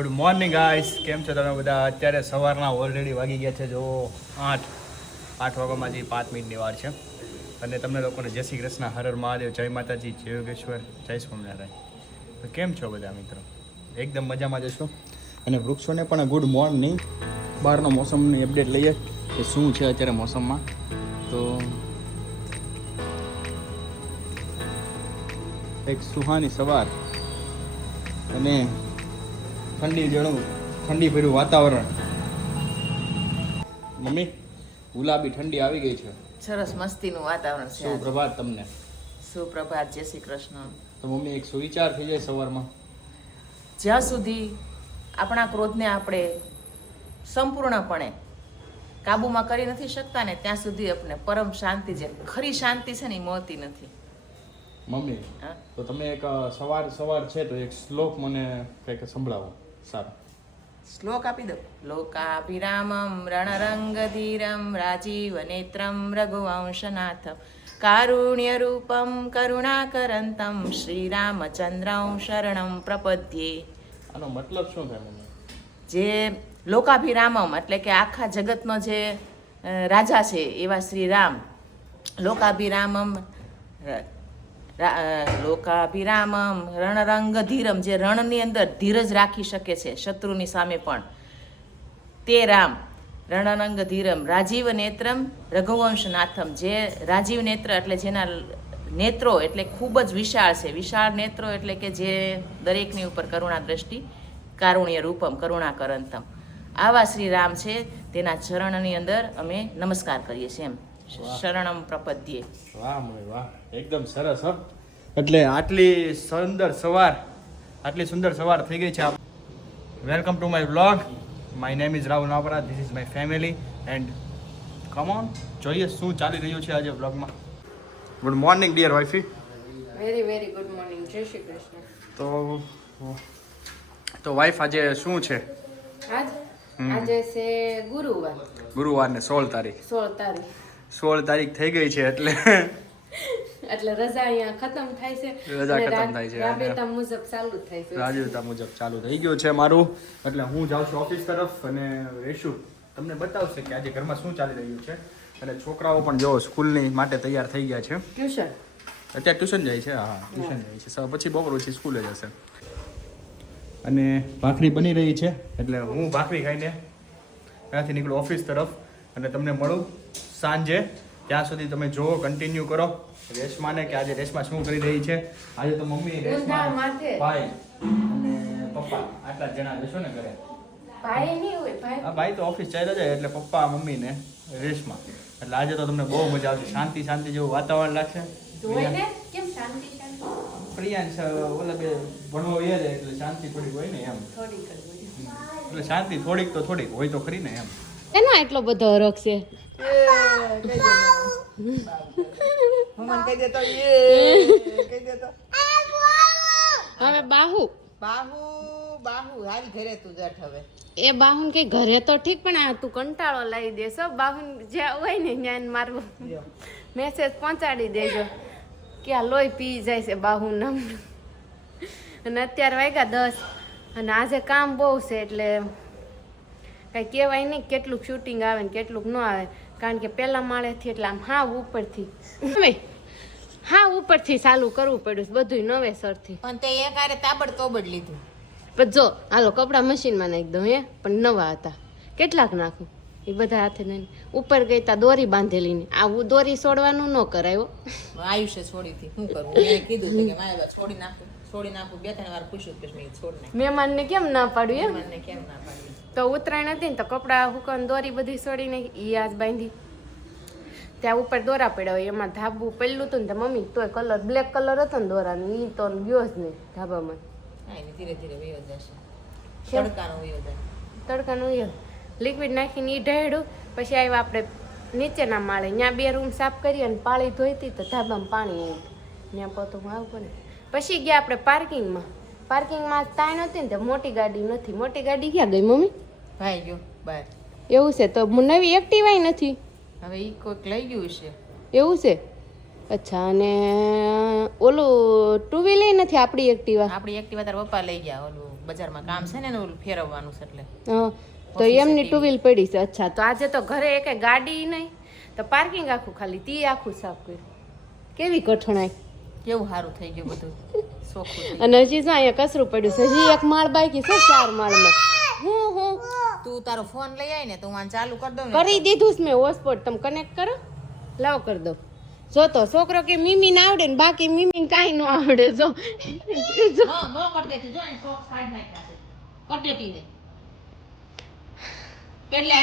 Good morning guys, કેમ છો તમે બધા? અત્યારે સવારના ઓલરેડી વાગી ગયા છે જો 8 વાગ્યામાં જે 5 મિનિટની વાર છે. અને તમને લોકોને જય શ્રી કૃષ્ણ, હર હર મહાદેવ, જય માતાજી, જય યોગેશ્વર, જય સ્વામિનારાયણ. તો કેમ છો બધા મિત્રો? એકદમ મજામાં જશો. અને વૃક્ષોને પણ ગુડ મોર્નિંગ. બહારનો મોસમની અપડેટ લઈએ કે શું છે અત્યારે મોસમમાં. તો એક સુહાની સવાર અને ઠંડી ભર્યું વાતાવરણ. મમ્મી, ગુલાબી ઠંડી આવી ગઈ છે. સરસ મસ્તીનું વાતાવરણ છે. સુપ્રભાત તમને. સુપ્રભાત, જય શ્રી કૃષ્ણ. તો મમ્મી, એક સુવિચાર થઈ જાય સવારમાં. જ્યાં સુધી આપણા ક્રોધને આપણે સંપૂર્ણપણે કાબૂમાં કરી નથી શકતા ને ત્યાં સુધી આપણે પરમ શાંતિ, જે ખરી શાંતિ છે ને એ મળતી નથી. મમ્મી, તો તમે એક સવાર છે તો એક શ્લોક મને કંઈક સંભળાવો. સારું, શ્લોક આપી દો. લોકાભિરામમ રણરંગધીરમ રાજીવ નેત્રમ રઘુવંશનાથમ કારુણ્ય રૂપમ કરુણાકરંતમ શ્રીરામચંદ્રમ શરણમ પ્રપદ્યે. આનો મતલબ શું થાય મમ્મી? જે લોકાભિરામમ એટલે કે આખા જગતનો જે રાજા છે એવા શ્રી રામ. લોકાભિરામમ લોકાભિરામમ રણરંગધીરમ, જે રણની અંદર ધીરજ રાખી શકે છે શત્રુની સામે પણ, તે રામ. રણરંગધીરમ રાજીવ નેત્રમ રઘુવંશનાથમ, જે રાજીવ નેત્ર એટલે જેના નેત્રો એટલે ખૂબ જ વિશાળ છે. વિશાળ નેત્રો એટલે કે જે દરેકની ઉપર કરુણા દ્રષ્ટિ. કારુણ્ય રૂપમ કરુણાકરંતમ, આવા શ્રી રામ છે. તેના ચરણની અંદર અમે નમસ્કાર કરીએ છીએ. એમ શરણમ પ્રપદ્યે. વાહ મમ્મી વાહ, એકદમ સરસ. હો, એટલે આટલી સુંદર સવાર થઈ ગઈ છે. Welcome to my vlog. My name is Rahul Napara. This is my family and come on, જોઈએ શું ચાલી રહ્યું છે આજે વ્લોગમાં. Good morning dear wifey. Very very good morning. જય શ્રી કૃષ્ણ. તો વાઇફ, આજે શું છે? આજે છે ગુરુવાર ને 16 તારીખ. 16 તારીખ થઈ ગઈ છે એટલે રજા અહીંયા ખતમ થાય છે. રાબેતા મુજબ ચાલુ થઈ ગયો છે મારું. એટલે હું જાઉં છું ઓફિસ તરફ અને રેશુ તમને બતાવશે કે આજે ઘરમાં શું ચાલી રહ્યું છે. અને છોકરાઓ પણ જો સ્કૂલની માટે તૈયાર થઈ ગયા છે. અત્યારે ટ્યુશન જાય છે. હા, ટ્યુશન જાય છે. પછી બપોર પછી સ્કૂલે જશે. અને ભાખરી બની રહી છે એટલે હું ભાખરી ખાઈને ત્યાંથી નીકળું ઓફિસ તરફ. અને તમને મળું સાંજે. ત્યાં સુધી તમે જુઓ, કન્ટિન્યુ કરો રેશમાને કે આજે રેશમા શું કરી રહી છે. આજે તો મમ્મી, રેશમા, ભાઈ અને પપ્પા આટલા જ જણા જશો ને ઘરે. ભાઈ તો ઓફિસ ચાલ્યા જાય એટલે પપ્પા, મમ્મી ને રેશમા. એટલે આજે તો તમને બહુ મજા આવશે. શાંતિ જેવું વાતાવરણ લાગશે. પ્રિયાંશ ઓલા બે ભણવા વયા જાય એટલે શાંતિ થોડીક હોય ને એમ. એટલે શાંતિ થોડીક હોય તો ખરી ને એમ. એનો એટલો બધો હરખ છે. હવે બાહુ હારી ઘરે તું જટ. હવે એ બાહુ કે ઘરે તો ઠીક, પણ આ તું કંટાળો લાવી દેશો. બાહુ જ્યાં હોય ને ત્યાં મારું મેસેજ પહોંચાડી દેજો કે આ લોહી પી જાય છે બાહુ નામ. અને અત્યારે વાગ્યા 10 અને આજે કામ બહુ છે એટલે કઈ કહેવાય નહીં કેટલું શૂટિંગ આવે ને કેટલું ન આવે. કારણ કે પહેલા માળેથી એટલે આમ હાવ ઉપરથી ચાલુ કરવું પડ્યું બધું નવેસરથી. પણ તે એક આરે તાબડતોડ લીધું. પણ જો હાલો કપડા મશીનમાં નાખી દઉં પણ નવા હતા. કેટલાક નાખું એ બધા હાથે નહીં. ઉપર ગઈ તા દોરી બાંધેલી ને આવું દોરી છોડવાનું ન કરાયો. આયુષ્ય છોડીથી શું કરવું? મેં કીધું કે મારે છોડી નાખું 2-3 વાર પૂછ્યું કે મેં છોડ નાખ. મહેમાનને કેમ ના પાડ્યું? મહેમાનને કેમ ના પાડ્યું? તો ઉત્તરાયણ હતી ને તો કપડા હુકન દોરી બધી છોડીને એ આજ બાંધી. ત્યાં ઉપર દોરા પડ્યા હોય એમાં ધાબુ પડેલું હતું ને મમ્મી તોય કલર બ્લેક કલર હતો ને દોરાનો એ તો ગયો જ નહીં ધાબામાં. ધીરે ધીરે વયો જશે. તડકાનું લિક્વિડ નાખીને એ ઢળ્યું. પછી આવ્યા આપણે નીચેના માળે, ત્યાં 2 રૂમ સાફ કરી અને પાળી ધોઈતી તો ધાબામાં પાણી આવ્યું. ત્યાં પોતું આવું પડે. પછી ગયા આપણે પાર્કિંગમાં તાણ હતી ને મોટી ગાડી નથી. મોટી ગાડી ક્યાં ગઈ મમ્મી? ભાઈ ગયો બહાર. એવું છે તો નવી એક્ટિવા નથી. હવે ઈ કોઈક લઈ ગયું છે. એવું છે? અચ્છા અને ઓલું ટુ વ્હીલર નથી આપણી એક્ટિવા આપણી એક્ટિવા તારા પપ્પા લઈ ગયા ઓલું બજારમાં કામ છે ને ઓલું ફેરવવાનું છે એટલે તો એમની ટુ વ્હીલ પડી છે. અચ્છા તો આજે તો ઘરે એક ગાડી નહીં તો પાર્કિંગ આખું ખાલી તી આખું સાફ કર્યું. કેવી કઠણાઈ. કેવું સારું થઈ ગયું બધું સોખું થઈ અને હજી જો અહીંયા કચરું પડ્યું છે. હજી એક માળ બાકી છે 4 માળમાં. હું ગયું. તું તારો ફોન લઈ આવી ને તો હું આને ચાલુ કરી દઉં ને કરી દીધું છે મેં હોસ્પોટ. તમે કનેક્ટ કરો લાવો કરી દો. જો તો છોકરો કે મીમી ને આવડે ને બાકી મીમી કાંઈ ન આવડે. જો નો કરી દેતી જો સોક્સ કાઢી નાખ્યા છે કરી દેતી ને એટલે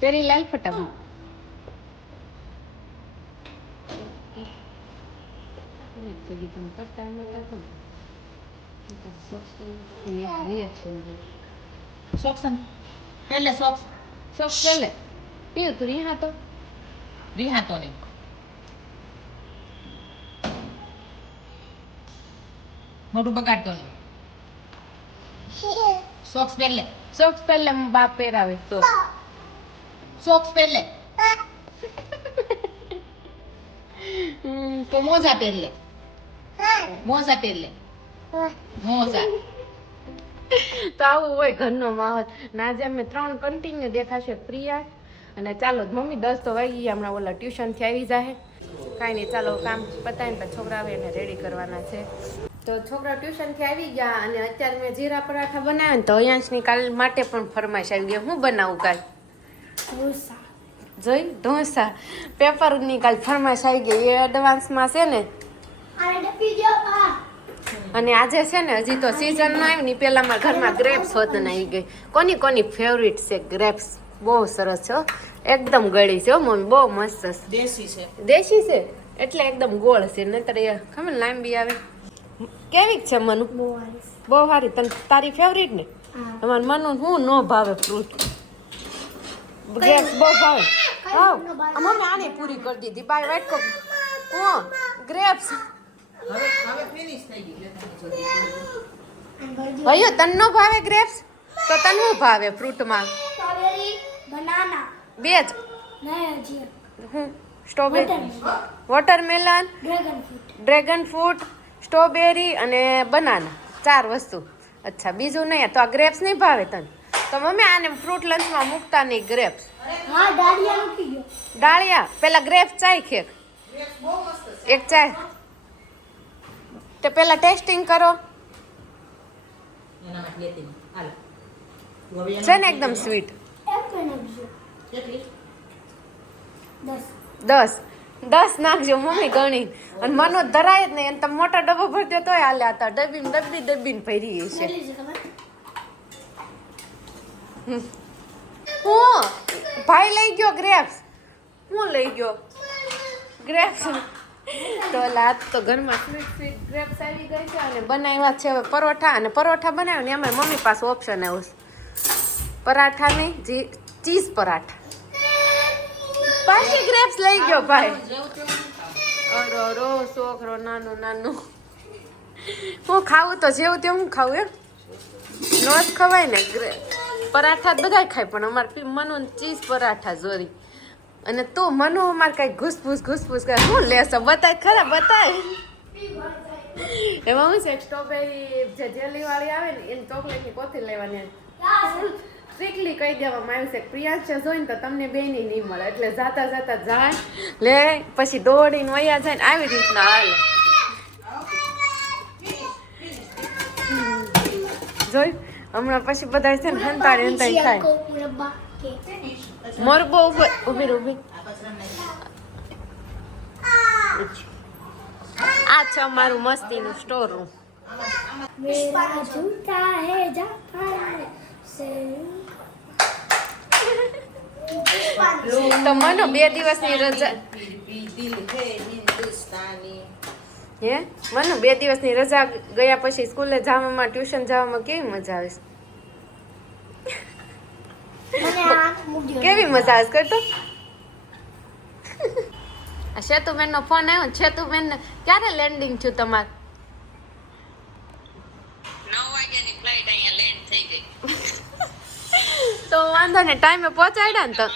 પેરી લાલ ફટાફટ. સોક્સ એટલે સોક્સ સોક ચાલે પીવું તું રીહા તો રીહાતો ને મોટું બગાડતો ને સોક્સ પહેરલે સોક્સ પહેલે બાપ પહેરાવે તો સોક્સ પહેરલે તો મોજા પહેરલે મોજા પહેરલે મોજા તો આવું હોય ઘરનો માહોલ. ને આજે અમે 3 કન્ટિન્યુ દેખાશે પ્રિયા અને ચાલો મમ્મી 10 તો વાગી ગયા. હમણાં ઓલા ટ્યુશનથી આવી જાય. કાંઈ નહીં ચાલો કામ પતાવીને પછી છોકરા આવે એને રેડી કરવાના છે. તો છોકરા ટ્યુશનથી આવી ગયા અને અત્યારે મેં જીરા પરાઠા બનાવ્યા ને તો અયાંશની કાલ માટે પણ ફરમાઈશ આવી ગઈ. હું બનાવું કાલ જોઈ ઢોસા પેપરની કાલ ફરમાઈશ આવી ગઈ. એ એડવાન્સમાં છે ને અને આજે છે ને હજી તો સીઝન ન આવી ને પેલા મારા ઘરમાં ગ્રેપ્સ હોતન આવી ગઈ. કોની ફેવરિટ છે ગ્રેપ્સ. બહુ સરસ છે એકદમ ગળી છે મમ્મી બહુ મસ્ત છે. દેશી છે એટલે એકદમ ગોળ છે નહીતર એ ખબર લાંબી આવે. કેવી છે મનુ? બહુ સારી. તને તારી ફેવરિટ ને? અમાર મનુ હું નો ભાવે ફ્રૂટ ગ્રેપ્સ બહુ ભાવે. હા મમ્મી આને પૂરી કરી દીધી બાય વાઇટ કોક ગ્રેપ્સ હવે ફિનિશ થઈ ગઈ ભાઈઓ તને નો ભાવે ગ્રેપ્સ તો તને શું ભાવે ફ્રૂટમાં? સ્ટ્રોબેરી બનાના બે જ હું strawberry watermelon dragon fruit strawberry અને બનાના 4 વસ્તુ. અચ્છા બીજું નહીં તો આ ગ્રેપ્સ નહીં ભાવે તને? તો મમ્મી આને ફ્રૂટ લંચમાં મૂકતા નહીં ગ્રેપ્સ. હા ડાળિયા મૂકી ગયો. ડાળિયા પેલા ગ્રેપ્સ ચાય ખેક એક ચાય તે પેલા ટેસ્ટિંગ કરો એના માટે લેતી હાલ છે ને એકદમ સ્વીટ. એક નાખજો કેટલી 10 10 નાખજો મમ્મી ગણી. અને મનો ધરાય જ નહીં અને તમે મોટા ડબ્બો ભરી દો તોય હાલે. હતા ડબ્બીને ભરી ગઈ છે. કેટલી છે ખબર? હું ભાઈ લઈ ગયો ગ્રેપ્સ. હું લઈ ગયો ગ્રેપ્સ તો લાત તો ઘરમાં સ્વીટ ગ્રેપ્સ આવી ગઈ છે અને બનાવ્યા છે હવે પરોઠા. અને પરોઠા બનાવ્યા ને એમાં મમ્મી પાસે ઓપ્શન આવ્યો છે પરાઠા નહીં ચીઝ પરાઠા. પાછી ગ્રેપ્સ લઈ ગયો ભાઈ. અરો છોકરો નાનું હું ખાવું તો જેવું તેવું ખાવું એમ નો જ ખવાય ને. પરાઠા જ બધા ખાય પણ અમારે મનુ ચીઝ પરાઠા જોરી. અને તું મનુ અમારે કઈ ઘૂસપૂસ કરે શું લેશો બતાય ખરા બતાય. એમાં હું છે સ્ટ્રોબેરી જે જેલી વાળી આવે ને એની ચોકલેટની કોથળી લેવાની. સ્ટ્રિક્ટલી કહી દેવામાં આવ્યું છે પ્રિયાંશ જોઈને તો તમને બેની નહીં મળે એટલે જાતા જાય લે પછી દોડીને વયા જાય ને આવી રીતના હાલે. જોઈ હમણાં પછી બધા છે ને હંતાડી ખાય. મુરબ્બા કે મોરબો ઉભી આ છે અમારું મસ્તીનું સ્ટોર રૂમ. મેરા જૂતા હે જાતા હે તો મનો 2 દિવસની રજા હે મનો 2 દિવસની રજા ગયા પછી સ્કૂલે જવામાં ટ્યુશન જવામાં કેવી મજા આવે છે? મને આ મૂક્યો. કેવી મજા આવે કરતો? આ સેતુબેન નો ફોન આવ્યો. સેતુબેન ક્યારે લેન્ડિંગ થયું તમારે? 9 વાગ્યાની ફ્લાઇટ અહીંયા લેન્ડ થઈ ગઈ. તો વાંધો ને ટાઈમે પહોંચાડ્યા ને તો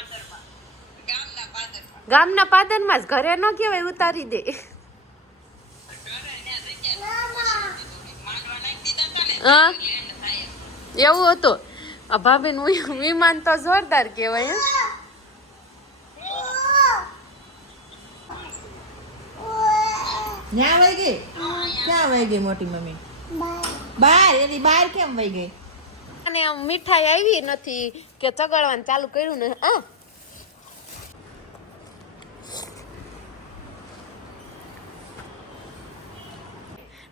ગામના પાદરમાં જ ઘરે ન કહેવાય ઉતારી દે. હા એવું હતું આ ભાભીનું વિમાન તો જોરદાર કહેવાય હે. ન્યા વહી ગઈ ક્યાં વહી ગઈ મોટી મમ્મી બહાર એની બહાર કેમ વહી ગઈ અને આમ મીઠાઈ આવી નથી કે ચગાડવાનું ચાલુ કર્યું ને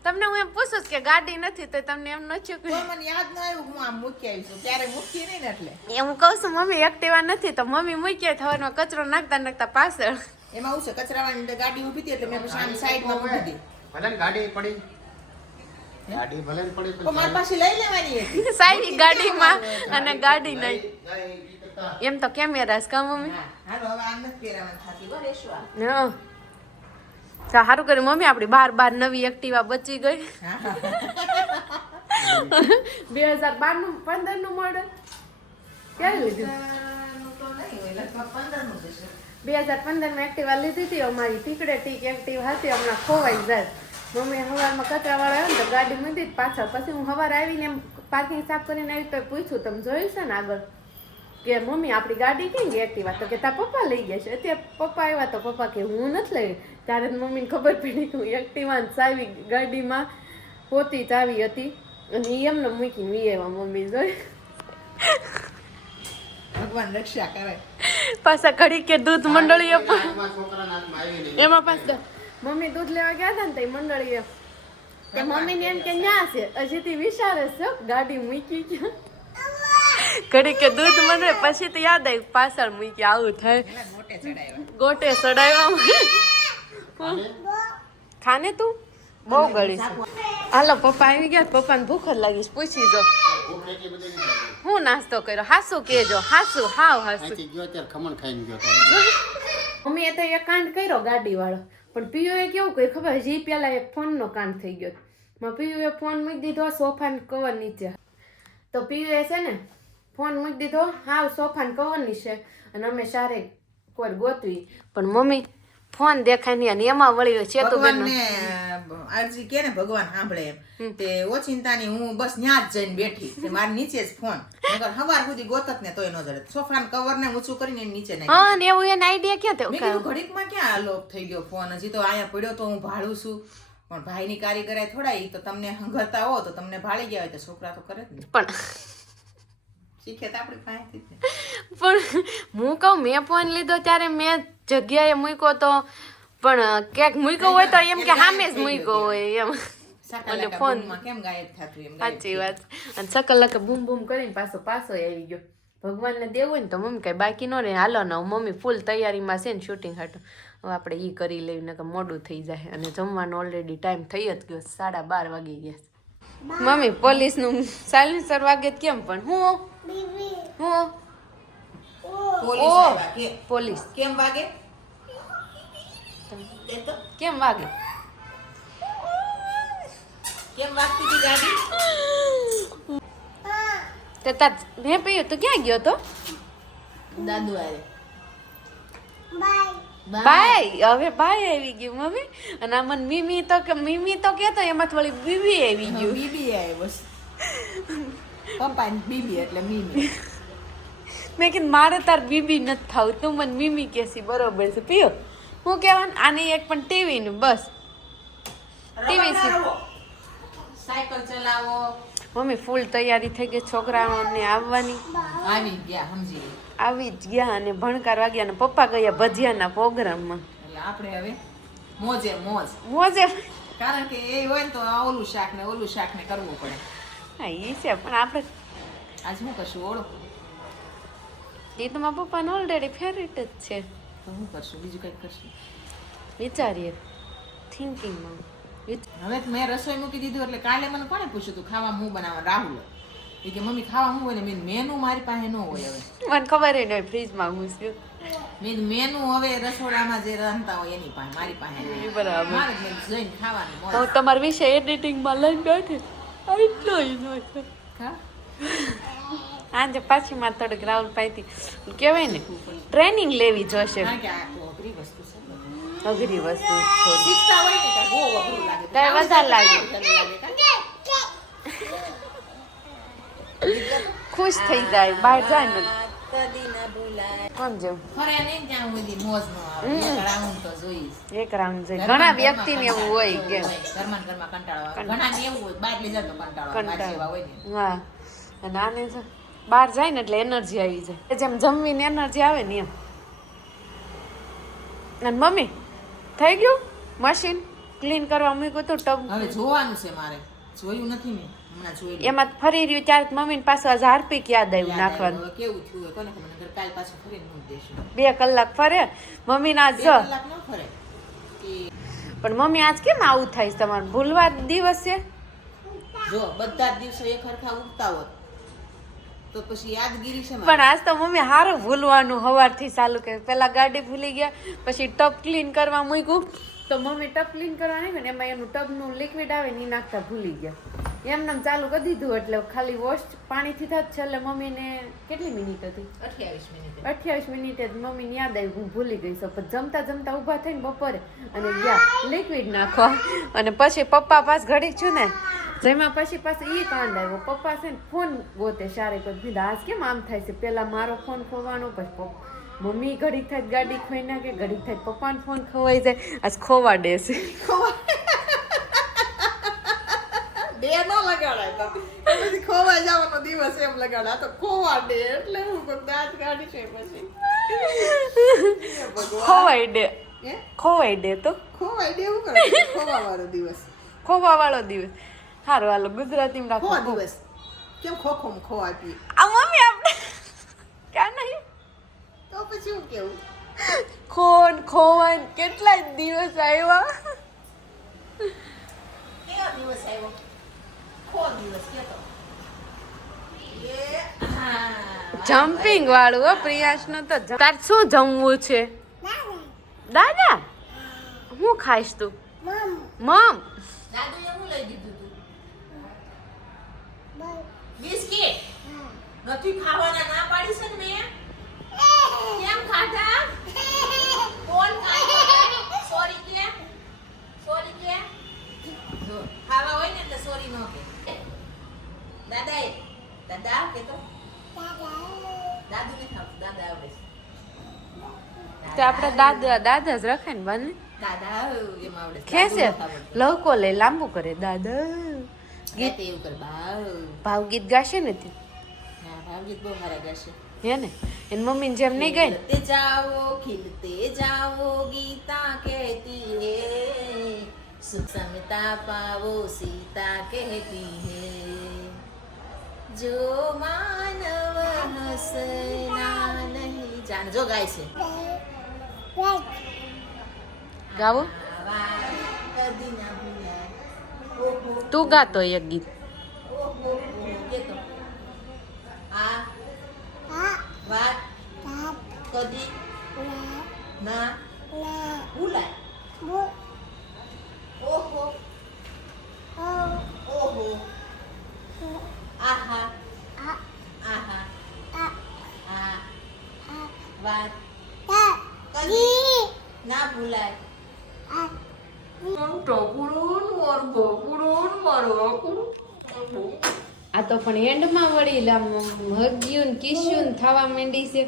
તમને હું એમ પૂછું કે ગાડી નથી તો તમને એમ ન થયું તો મને યાદ ન આવ્યું કે હું આમ મૂકી આવી છું ક્યારે મૂકી નહીં ને એટલે કે હું કહું છું મમ્મી એક્ટિવા નથી તો મમ્મી મૂકી થવાનો કચરો નાખતા નાખતા પાછળ એમાં હું છે કચરાવાળી ગાડી ઊભી હતી એટલે મેં પછી આમ સાઈડમાં મૂકી દીધી ભલે ને ગાડી પડી ગાડી ભલે ને પડી તો મારી પાસે લઈ લેવાની હતી સાઈડ ગાડીમાં અને ગાડી નહીં એમ તો કેમેરા કા મમ્મી હા હાલો હવે આમ નથી પહેરાવાનું થાકી ગો રેશું આ હા તો સારું કર્યું મમ્મી આપણી બાર નવી એક્ટિવા બચી ગઈ 2012 નું 15 નું મોડલ ક્યારે લીધું 2015 માં એક્ટિવા લીધી હતી અમારી ટીકડે ટીક એક્ટિવા હતી હમણાં ખોવાઈ જાય મમ્મી સવારમાં કચરાવાળા આવ્યો ને તો ગાડી મૂકી પાછળ પછી હું સવારે આવીને એમ પાર્કિંગ સાફ કરીને આવી તો પૂછ્યું તમે જોયું છે ને આગળ કે મમ્મી આપણી ગાડી કેમ ગઈ એક્ટિવા તો કે તારા પપ્પા લઈ ગયા છે અત્યારે પપ્પા આવ્યા તો પપ્પા કે હું નથી લઈ ત્યારે મમ્મીને ખબર પડી કે હું એક્ટિવા ચાવી ગાડીમાં પોતી ચાવી હતી અને એમને મૂકીને વી આવ્યા મમ્મી જોઈ ભગવાન રક્ષા કરે પાછા ઘડી કે દૂધ મંડળીએ એમાં પાછા મમ્મી દૂધ લેવા ગયા હતા ને તે મંડળીએ તે મમ્મીને એમ કે ન્યા છે હજીથી વિચારે છે ગાડી મૂકી ગયા ઘડી કે દૂધ મંડળે પછી તો યાદ આવ્યું પાછળ મૂકી આવું થાય મોટે ચડાવ્યા ગોટે ચડાવ્યા ખાને તું બહુ ગળી છે હાલો પપ્પા આવી ગયા પપ્પાને ભૂખ જ લાગી છે પૂછી જો હું નાસ્તો કર્યો હાસુ કેજો હાસુ હાવ હાસુ મમ્મી એ તો એક કાંડ કર્યો ગાડી વાળો પણ પીયુએ કેવું કર્યું ખબર હજી પેલા એક ફોનનો કાંડ થઈ ગયો માં પીયુએ ફોન મૂકી દીધો સોફાના કવર નીચે તો પીયુએ છે ને ફોન મૂકી દીધો હાવ સોફાના કવર નીચે અને અમે સારે કોઈ ગોતવી પણ મમ્મી ફોન દેખાય નહીં અને એમાં વળી ચેતુબેન અરજી કે ને ભગવાન સાંભળે એમ તે ઓચિંતાની હું બસ ન્યા જ જઈને બેઠી તે મારી નીચે જ ફોન નકર હવાર સુધી ગોતત ને તોય ન જડે સોફાના કવર ને ઊંચું કરીને નીચે નાખી હા ને એવું એને આઈડિયા ક્યાં થયો મેં કીધું ઘડીકમાં ક્યાં લોપ થઈ ગયો ફોન હજી તો અહીંયા પડ્યો તો હું ભાડું છું પણ ભાઈની કારીગરાઈ થોડા ઈ તો તમને હંગરતા હો તો તમને ભાળી ગયા હોય તો છોકરા તો કરે જ ને પણ શીખે તો આપણી પાસેથી જ ને. પણ હું કહું મેં ફોન લીધો ત્યારે મેં જગ્યાએ મૂક્યો તો પણ ક્યાંક મૂક્યો હોય તો એમ કે સામે જ મૂક્યો હોય એમ સાકાલાકા ફોન બૂમમાં કેમ ગાયબ થતું એમ ગાયબ સાચી વાત અને સકલક બૂમ બૂમ કરીને પાછો આવી ગયો ભગવાનને દેવું હોય ને તો મમ્મી કઈ બાકી ન રહે હાલો ને મમ્મી ફૂલ તૈયારીમાં છે ને શૂટિંગ હાટું હવે આપણે ઈ કરી લેવી ને મોડું થઈ જાય અને જમવાનો ઓલરેડી ટાઈમ થઈ જ ગયો 12:30 વાગી ગયા મમ્મી પોલીસનું સાયલેન્સર વાગે કેમ પણ હું પોલીસ આવ્યા કે પોલીસ કેમ વાગે કેમ વાગે કેમ વાગતી હતી ગાડી તો તાર મેં પીયું તો ક્યાં ગયો તો દાદુ આરે બાય હવે બાય આવી ગયું મમ્મી અને આ મને મીમી તો કેતો એમાં થોડી બીબી આવી ગયું બીબી આવે બસ પપ્પા ને બીબી એટલે મીમી મેં કીધું મારે તાર બીબી નથી થાવું તું મને મીમી કેસી બરોબર છે પીયો હું કહેવાનું આની એક પણ ટીવી નું બસ ટીવી સાયકલ ચલાવો મમ્મી ફૂલ તૈયારી થઈ ગઈ છોકરાઓને આવવાની આવી ગયા સમજી આવી જ ગયા અને ભણકાર વાગ્યા અને પપ્પા ગયા ભજીયાના પ્રોગ્રામમાં એટલે આપણે હવે મોજે મોજ મોજે કારણ કે એ હોય ને તો આ ઓલું શાક ને કરવું પડે હા એ છે પણ આપણે આજ શું કરશું ઓળો એ તો મારા પપ્પાને ઓલરેડી ફેવરેટ જ છે તો શું કરશું બીજું કંઈક કરશું વિચારીએ થિંકિંગમાં હવે તો મેં રસોઈ મૂકી દીધું એટલે કાલે મને કોણે પૂછ્યું તું ખાવા હું બનાવવા રાહુલ એ કે મમ્મી ખાવા હું હોય ને મેનુ મારી પાસે ન હોય હવે મને ખબર નહીં હોય ફ્રીજમાં મૂક્યું મેનુ હવે રસોડામાં જે રાંધતા હોય એની પાસે મારી પાસે નહીં. બરાબર મારે જ જઈને ખાવાનું મોજ. હું તમારા વિશે એડિટિંગમાં લઈને બેઠી એટલો ખા? આજે પાછી માં થોડીક રાહુલ પાઈથી કહેવાય ને ટ્રેનિંગ લેવી જોશે કારણ કે આ તો અઘરી વસ્તુ છે અઘરી વસ્તુ શીખતા હોય ને ત્યારે બહુ અઘરું લાગે ત્યારે વધારે લાગે લાગે કાં? ખુશ થઈ જાય બહાર જાય ને કદી ન ભૂલાય. કોણ જેવું ફરે નહીં ત્યાં સુધી મોજ નો આવે. એક રાઉન્ડ તો જોઈશ. એક રાઉન્ડ જાય ઘણા વ્યક્તિને એવું હોય કે ઘરમાં ને ઘરમાં કંટાળો આવે. ઘણાને એવું હોય બહાર લઈ જાય તો કંટાળો આવે. મારા જેવા હોય ને. હા અને આને જો બહાર જાય ને એટલે એનર્જી આવી જાય જેમ જમવીને એનર્જી આવે ને એમ અને મમ્મી થઈ ગયું મશીન ક્લીન કરવા મૂક્યું હતું ટબ હવે જોવાનું છે મારે. જોયું નથી મેં. હમણાં જોઈ લઉં. એમાં ફરી રહ્યું ત્યારે મમ્મીને પાછું આજે હાર્પિક યાદ આવ્યું યાદ નાખવાનું આવ્યું. હવે કેવું થયું હોય કોને ખબર. નકર કાલ પાછું ફરીને મૂકી દેશું. 2 કલાક ફરે મમ્મી ના 2 જો કલાક ન ફરે. પણ મમ્મી આજ કેમ આવું થાય છે તમારે ભૂલવા દિવસ છે જો બધા જ દિવસો એક હરખા ઉગતા હોત તો પછી યાદગીરી છે પણ મારે. આજ તો મમ્મી હારું ભૂલવાનું હવારથી ચાલુ કરે પેલા ગાડી ભૂલી ગયા પછી ટબ ક્લીન કરવા મૂક્યું તો મમ્મી ટબ ક્લીન કરવા નહીં ને એમાં એનું ટબનું લિક્વિડ આવે ને ઈ નાખતા ભૂલી ગયા એમને ચાલુ કરી દીધું એટલે ખાલી વોશ પાણીથી થાય છેલ્લે મમ્મીને કેટલી મિનિટ હતી 28 મિનિટે. 28 મિનિટે જ મમ્મીને યાદ આવ્યું હું ભૂલી ગઈ છું પણ જમતા જમતા ઊભા થઈને બપોરે અને ગયા લિક્વિડ નાખવા અને પછી પપ્પા પાસ ઘડી છું ને જેમાં પછી પાછું ઈ કાંડ આવ્યો પપ્પા છે ને ફોન ગોતે શારે કોઈ કીધું આજ કેમ આમ થાય છે પેલા મારો ફોન ખોવાનો પછી મમ્મી ઘડીક થાય ગાડી ખોઈ નાખે ઘડીક થાય પપ્પાનો ફોન ખોવાઈ જાય આજ ખોવા દે છે બે નો લગાડાય તો પછી ખોવાઈ જવાનો દિવસ એમ લગાડા તો ખોવા દે એટલે હું કોઈ દાંત કાઢી છે પછી ખોવાઈ દે હે ખોવાઈ દે તો ખોવાઈ દે એવું કરે ખોવા વાળો દિવસ. ખોવા વાળો દિવસ સારું હાલો ગુજરાતીમાં ખો રાખો દિવસ કેમ ખોખો ખો આપી આ મમ્મી આપણે ક્યાં નહીં તો પછી હું કેવું ખોન ખોવાન કેટલા દિવસ આવ્યા કેવો દિવસ આવ્યો ખો દિવસ કેતો એ હા જમ્પિંગ વાળું હો પ્રિયાશ નો તો તાર શું જમવું છે દાદા હું ખાઈશ તું મમ દાદુએ હું લઈ દીધું તું બિસ્કિટ નથી ખાવાના ના પાડી છે ને મેં કેમ ખાધા કોણ ખાધા સોરી કે જો ખાવા હોય ને એટલે સોરી નો કે દાદા કે તો દાદુ ને ખાવ દાદા આવડે છે તો આપણે દાદા જ રખાય ને બને દાદા એમ આવડે છે. ખેસે દાદુ નથી આવડતું. લવકો લે લાંબુ કરે દાદા ગીત એવું કર ભાવ ભાવ ગીત ગાશે ને તે હા ભાવ ગીત બહુ સારા ગાશે. હે ને એની મમ્મીને જેમ નહીં ગઈ ને खिलते जाओ गीता कहती है सुख समता पाओ सीता कहती है जो मानव हंसना नहीं जान जो गाय છે ગાવો કદી ના ભૂલાય ઓહો તું ગાતો એક ગીત ઓહો કે તો આ વાત કદી ના ભૂલાય ઓહો ઓહો આહા આહા આ વાત કદી ના ભૂલાય આ તો પણ એન્ડમાં વળી હગ્યું ને કિસ્યું ને થવા માંડી છે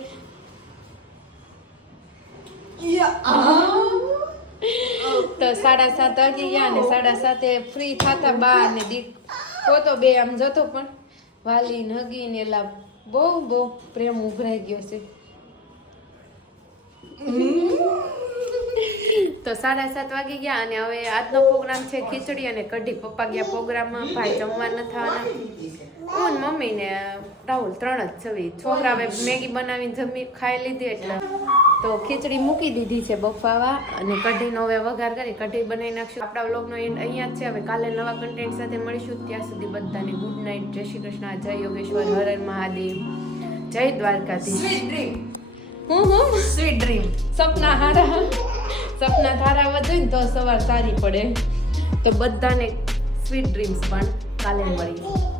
તો 7:30 વાગી ગયા ને 7:30 ફ્રી થતા બા ને પોતો બે આમ જતો પણ વાલી ને હગી ને એલા બહુ પ્રેમ ઉભરાઈ ગયો છે તો 7:30 વાગી ગયા અને હવે આજનો પ્રોગ્રામ છે ખીચડી અને કઢી પપ્પા ગયા પ્રોગ્રામમાં ભાઈ જમવા ન થવાના હું ને મમ્મી ને રાહુલ 3 જ છવી છોકરા હવે મેગી બનાવીને જમી ખાઈ લીધી એટલે તો ખીચડી મૂકી દીધી છે બફાવા અને કઢીનો હવે વઘાર કરી કઢી બનાવી નાખશું આપણા વ્લોગનો એન્ડ અહીંયા જ છે હવે કાલે નવા કન્ટેન્ટ સાથે મળીશું ત્યાં સુધી બધાને ગુડ નાઇટ જય શ્રી કૃષ્ણ જય યોગેશ્વર હર હર મહાદેવ જય દ્વારકાધીશ હું સ્વીટ ડ્રીમ સપના ધારા વધે ને તો સવાર સારી પડે તો બધાને સ્વીટ ડ્રીમ્સ પણ કાલે મળીએ